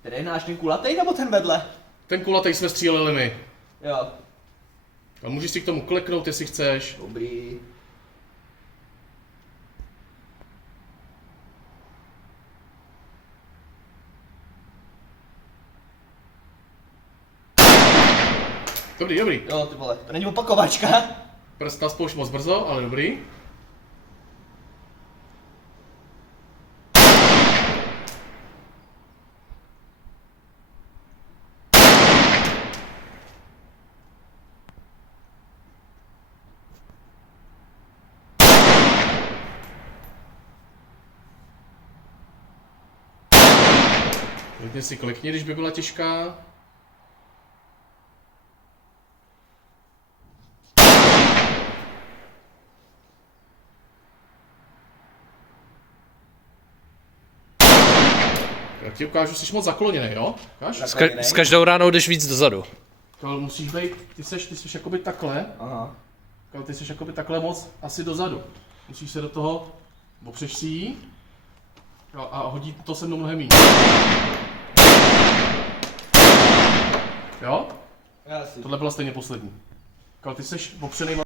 Který je náš ten kulatej nebo ten vedle? Ten kulatej jsme stříleli my. Jo. A můžeš si k tomu kliknout, jestli chceš. Dobrý. Dobrý, dobrý. Jo, ty vole, to není opakovačka. Prst na spoušť moc brzo, ale dobrý. Klidně si klikni, když by byla těžká. Já ti ukážu, jsi moc zakloněný, jo? Ukáž? S každou ránou jdeš víc dozadu. Ale musíš být, ty seš jakoby takhle. Aha. Ale ty seš jakoby takhle moc asi dozadu. Musíš se do toho, opřeš si jí a hodí to se mnou mnohem víc. Jo? Jasně. Tohle byla stejně poslední. Ale ty seš opřenej